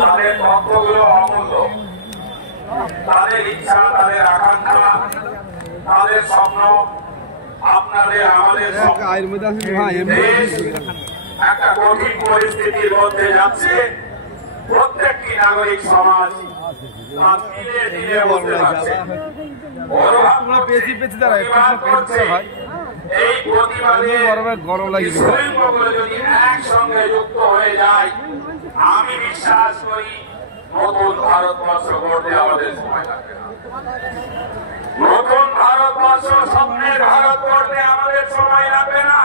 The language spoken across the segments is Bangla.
তাদের তথ্যগুলো অমূল্য, তাদের ইচ্ছা, তাদের আকাঙ্ক্ষা, তাদের স্বপ্ন আপনাদের আমাদের দেশ একটা কঠিন পরিস্থিতির মধ্যে যাচ্ছে। প্রত্যেকটি নাগরিক সমাজ দিনে দিনে বলতে পারছে এই প্রতিবাদে যদি একসঙ্গে যুক্ত হয়ে যায়, আমি বিশ্বাস করি নতুন ভারতবর্ষ গড়তে আমাদের সময় লাগবে না। নতুন ভারতবর্ষ, স্বপ্নের ভারত গড়তে আমাদের সময় লাগবে না।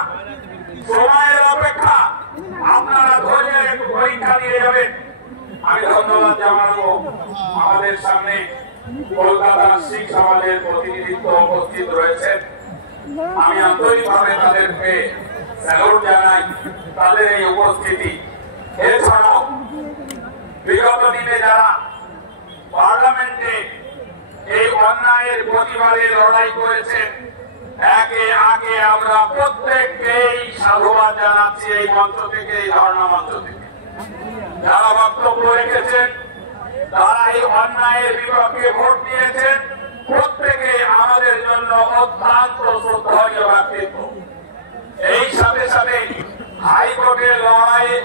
সময়ের অপেক্ষা আপনারা ধরে একটু পরীক্ষা দিয়ে যাবেন। আমি ধন্যবাদ জানাবো আমাদের সামনে কলকাতার শিখ সমাজের প্রতিনিধিত্ব উপস্থিত রয়েছেন। আমি আন্তরিকভাবে তাদেরকে স্যালুট জানাই তাদের এই উপস্থিতি। এছাড়াও বিগত দিনে যারা পার্লামেন্টে এই অন্যায়ের প্রতিবাদে লড়াই করেছেন, একে আগে আমরা প্রত্যেককেই সাধুবাদ জানাচ্ছি এই মঞ্চ থেকে, এই ধর্ণা মঞ্চ থেকে। যারা বক্তব্য রেখেছেন, তারা এই অন্যায়ের বিপক্ষে ভোট দিয়েছেন, প্রত্যেকে আমাদের জন্য অত্যন্ত শ্রদ্ধনীয় ব্যক্তিত্ব। এই সাথে সাথে হাইকোর্টের লড়াইয়ে,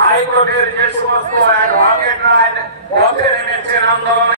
হাইকোর্টের যে সমস্ত অ্যাডভোকেটরা পথে নেমেছেন আন্দোলনে,